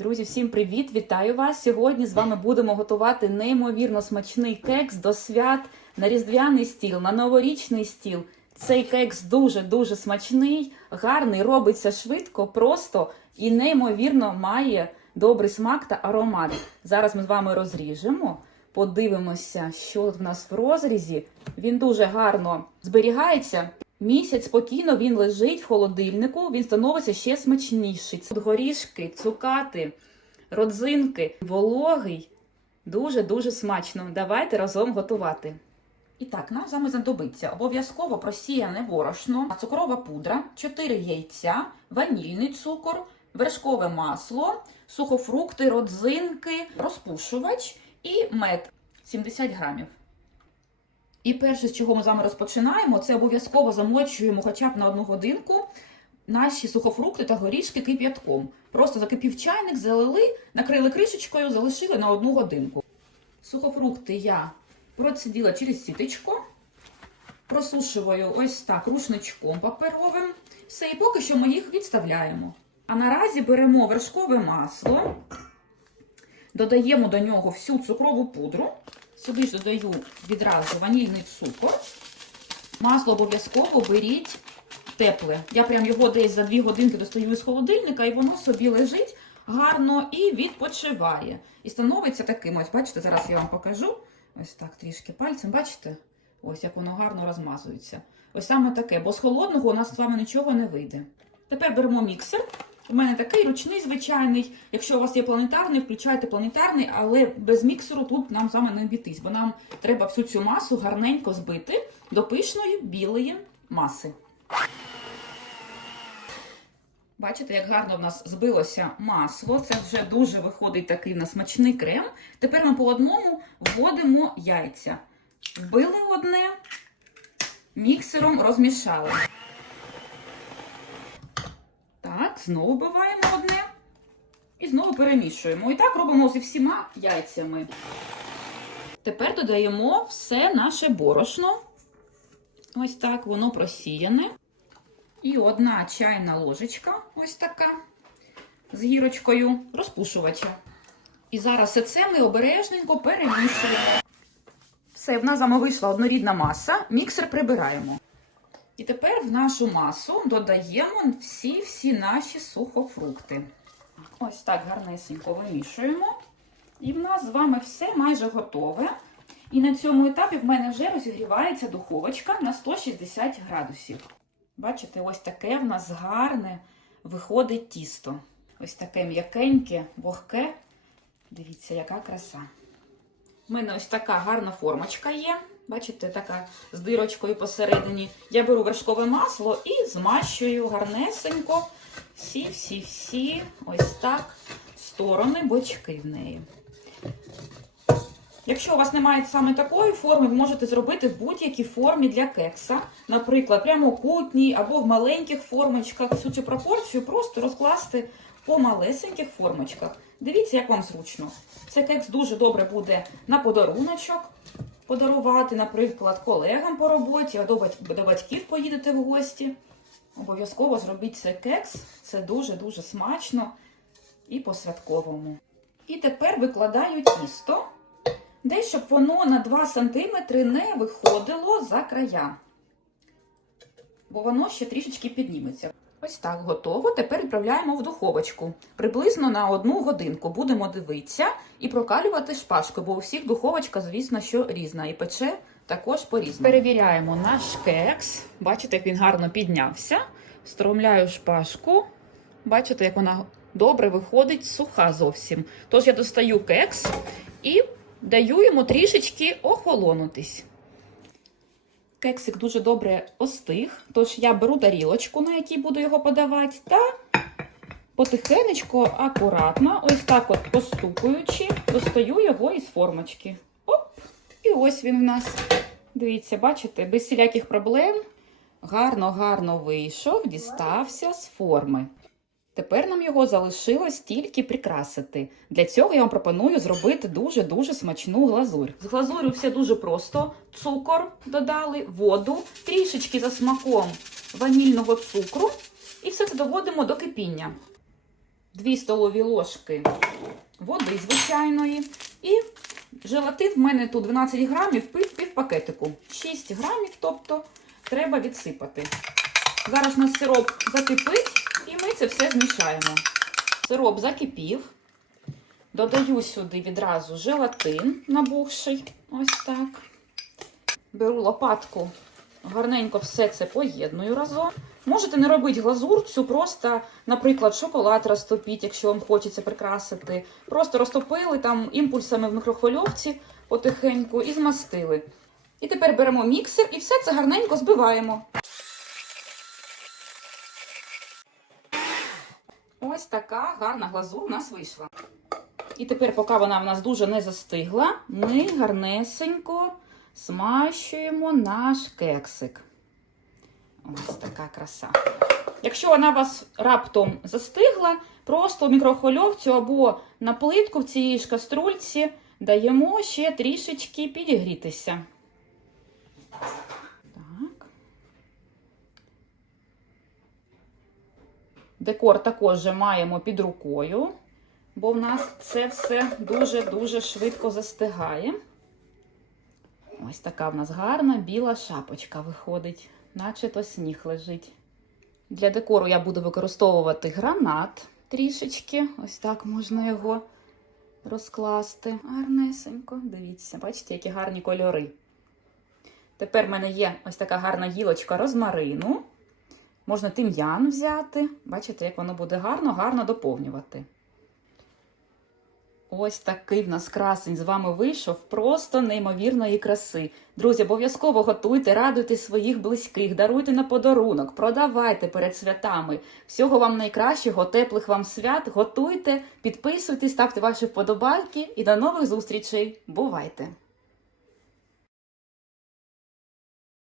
Друзі, всім привіт! Вітаю вас! Сьогодні з вами будемо готувати неймовірно смачний кекс до свят на різдвяний стіл, на новорічний стіл. Цей кекс дуже-дуже смачний, гарний, робиться швидко, просто і неймовірно має добрий смак та аромат. Зараз ми з вами розріжемо, подивимося, що в нас в розрізі. Він дуже гарно зберігається. Місяць спокійно він лежить в холодильнику, він становиться ще смачніший. Тут горішки, цукати, родзинки, вологий. Дуже-дуже смачно. Давайте разом готувати. І так, нам з вами знадобиться обов'язково просіяне борошно, цукрова пудра, 4 яйця, ванільний цукор, вершкове масло, сухофрукти, родзинки, розпушувач і мед 70 грамів. І перше, з чого ми з вами розпочинаємо, це обов'язково замочуємо хоча б на одну годинку наші сухофрукти та горішки кип'ятком. Просто закипів чайник, залили, накрили кришечкою, залишили на одну годинку. Сухофрукти я процедила через сіточку, просушую ось так рушничком паперовим. Все, і поки що ми їх відставляємо. А наразі беремо вершкове масло, додаємо до нього всю цукрову пудру. Сюди ж додаю відразу ванільний цукор. Масло обов'язково беріть тепле. Я прям його десь за 2 годинки достаю з холодильника, і воно собі лежить гарно і відпочиває. І становиться таким. Ось, бачите, зараз я вам покажу. Ось так трішки пальцем, бачите? Ось як воно гарно розмазується. Ось саме таке, бо з холодного у нас з вами нічого не вийде. Тепер беремо міксер. У мене такий ручний звичайний. Якщо у вас є планетарний, включайте планетарний, але без міксеру тут нам з вами не обійтись, бо нам треба всю цю масу гарненько збити до пишної білої маси. Бачите, як гарно в нас збилося масло. Це вже дуже виходить такий на смачний крем. Тепер ми по одному вводимо яйця. Вбили одне, міксером розмішали. Так, знову вбиваємо одне і знову перемішуємо. І так робимо зі всіма яйцями. Тепер додаємо все наше борошно. Ось так воно просіяне. І одна чайна ложечка, ось така, з гірочкою розпушувача. І зараз все це ми обережненько перемішуємо. Все, в нас вами вийшла однорідна маса, міксер прибираємо. І тепер в нашу масу додаємо всі-всі наші сухофрукти. Ось так гарнесенько вимішуємо. І в нас з вами все майже готове. І на цьому етапі в мене вже розігрівається духовочка на 160 градусів. Бачите, ось таке в нас гарне виходить тісто. Ось таке м'якеньке, вогке. Дивіться, яка краса. У мене ось така гарна формочка є. Бачите, така з дирочкою посередині. Я беру вершкове масло і змащую гарнесенько всі-всі-всі, ось так, сторони, бочки в неї. Якщо у вас немає саме такої форми, ви можете зробити в будь-якій формі для кекса. Наприклад, прямокутній або в маленьких формочках. Всю цю пропорцію просто розкласти по малесеньких формочках. Дивіться, як вам зручно. Це кекс дуже добре буде на подаруночок подарувати, наприклад, колегам по роботі, до батьків поїдете в гості. Обов'язково зробіть цей кекс. Це дуже-дуже смачно і по-святковому. І тепер викладаю тісто. Десь, щоб воно на 2 см не виходило за края. Бо воно ще трішечки підніметься. Ось так готово. Тепер відправляємо в духовочку. Приблизно на одну годинку будемо дивитися і прокалювати шпажку, бо у всіх духовочка, звісно, що різна. І пече також по-різному. Перевіряємо наш кекс. Бачите, як він гарно піднявся. Стромляю шпажку. Бачите, як вона добре виходить, суха зовсім. Тож я достаю кекс і даю йому трішечки охолонутись. Кексик дуже добре остиг, тож я беру тарілочку, на якій буду його подавати, та потихенечку, акуратно, ось так от постукуючи, достаю його із формочки. Оп! І ось він в нас. Дивіться, бачите, без всіляких проблем. Гарно-гарно вийшов, дістався з форми. Тепер нам його залишилось тільки прикрасити. Для цього я вам пропоную зробити дуже-дуже смачну глазурь. З глазурю все дуже просто. Цукор додали, воду, трішечки за смаком ванільного цукру і все це доводимо до кипіння. 2 столові ложки води звичайної. І желатин в мене тут 12 грамів, пів, пів пакетику. 6 грамів, тобто треба відсипати. Зараз у нас сироп закипить, і ми це все змішаємо. Сироп закипів. Додаю сюди відразу желатин набухший. Ось так. Беру лопатку, гарненько все це поєдную разом. Можете не робити глазур, цю просто, наприклад, шоколад розтопіть, якщо вам хочеться прикрасити. Просто розтопили там імпульсами в мікрохвильовці потихеньку і змастили. І тепер беремо міксер і все це гарненько збиваємо. Ось така гарна глазур у нас вийшла. І тепер, поки вона в нас дуже не застигла, ми гарнесенько смащуємо наш кексик. Ось така краса. Якщо вона у вас раптом застигла, просто в мікрохвильовцю або на плитку в цій ж каструльці даємо ще трішечки підігрітися. Декор також вже маємо під рукою, бо в нас це все дуже-дуже швидко застигає. Ось така в нас гарна біла шапочка виходить, наче то сніг лежить. Для декору я буду використовувати гранат трішечки. Ось так можна його розкласти. Гарнесенько. Дивіться, бачите, які гарні кольори. Тепер в мене є ось така гарна гілочка розмарину. Можна тим'ян взяти. Бачите, як воно буде гарно, гарно доповнювати. Ось такий в нас красень з вами вийшов, просто неймовірної краси. Друзі, обов'язково готуйте, радуйте своїх близьких, даруйте на подарунок, продавайте перед святами. Всього вам найкращого, теплих вам свят. Готуйте, підписуйтесь, ставте ваші вподобайки і до нових зустрічей. Бувайте!